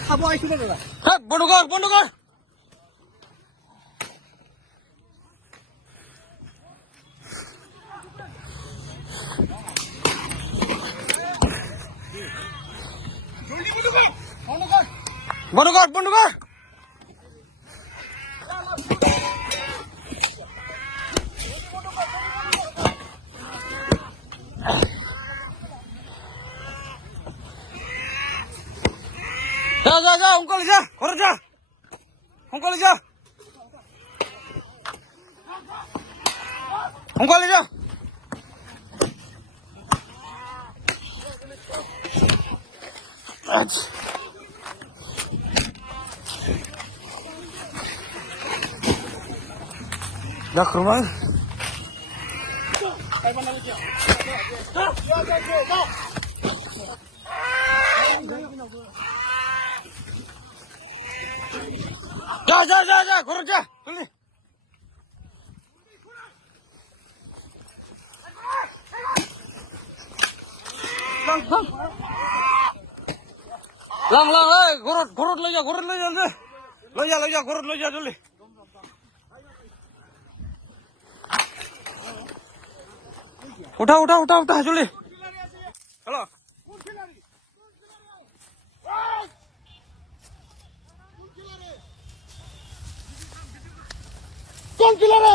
খাব আহিছিলে দাদা বন্ধ কৰ বন্ধ কৰ বন্ধ কৰ বন্ধ কৰ যা অঙ্কল যা ঘরে যা অঙ্কল যা অঙ্কল যা দেখ রুমাল যা যা যা যা ঘরে যা জলদি লাং লাং এই ঘরত লৈ যা জলদি লৈ যা ঘরত লৈ যা জলদি উঠা উঠা উঠা উঠা জলদি হ্যালো কোন কিলারে